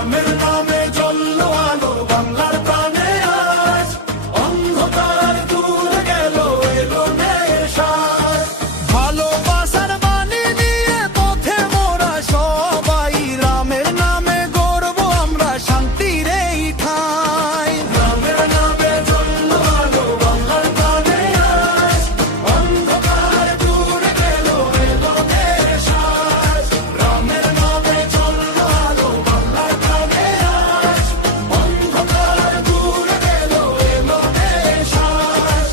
রামের নামে জ্বললো আলো বাংলার প্রাণে আজ, অন্ধকার দূর গেল এলো ন্যায়ের সাজ। ভালোবাসার বাণী নিয়ে পথে মোরা সবাই, রামের নামে গর্ব আমরা শান্তির এই ঠাঁই। রামের নামে জ্বললো আলো বাংলার প্রাণে আজ, অন্ধকার দূর গেল এলো ন্যায়ের সাজ। রামের নামে জ্বললো আলো বাংলার প্রাণে আজ, অন্ধকার দূর গেল এলো ন্যায়ের সাজ।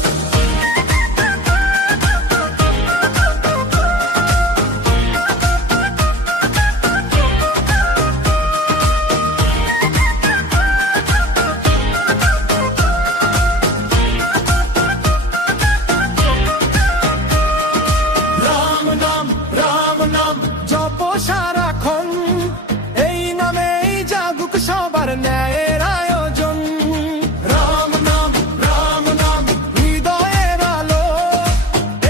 রাম নাম জপ সারাক্ষণ, এই নামেই জাগুক সবার ন্যায়ের আয়োজন। রাম নাম হৃদয়ের আলো,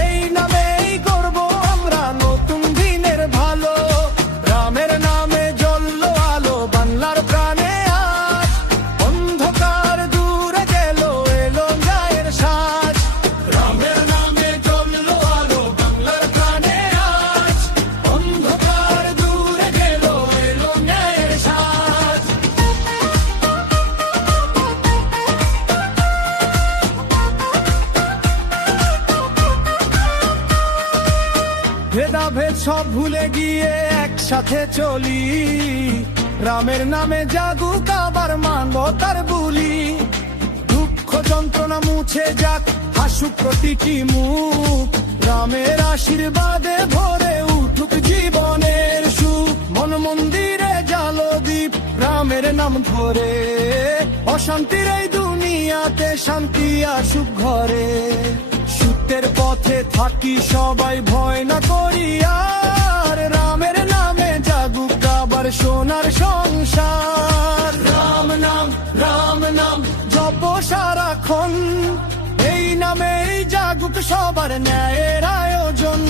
এই নামেই করব আমরা নতুন দিনের ভালো। রামের নামে জ্বললো আলো বাংলার প্রাণে আজ, অন্ধকার দূরে গেল এলো ন্যায়ের সাজ। রামের নামে জ্বললো আলো বাংলার প্রাণে আজ, অন্ধকার দূরে গেল এলো ন্যায়ের সাজ। ভেদাভেদ সব ভুলে গিয়ে একসাথে চলি, রামের নামে জাগুক আবার মানবতার বুলি। দুঃখ যন্ত্রণা মুছে যাক, হাসুক প্রতিটি মুখ, রামের আশীর্বাদে ভরে উঠুক জীবনের সুখ। মন মন্দিরে জালো দীপ রামের নাম ধরে, অশান্তির এই দুনিয়াতে শান্তি আসুক ঘরে। সত্যের পথে থাকি সবাই, ভয় না করি আর, রামের নামে জাগুক আবার সোনার সংসার। রাম নাম জপ সারাক্ষণ, এই নামেই জাগুক সবার ন্যায়ের আয়োজন।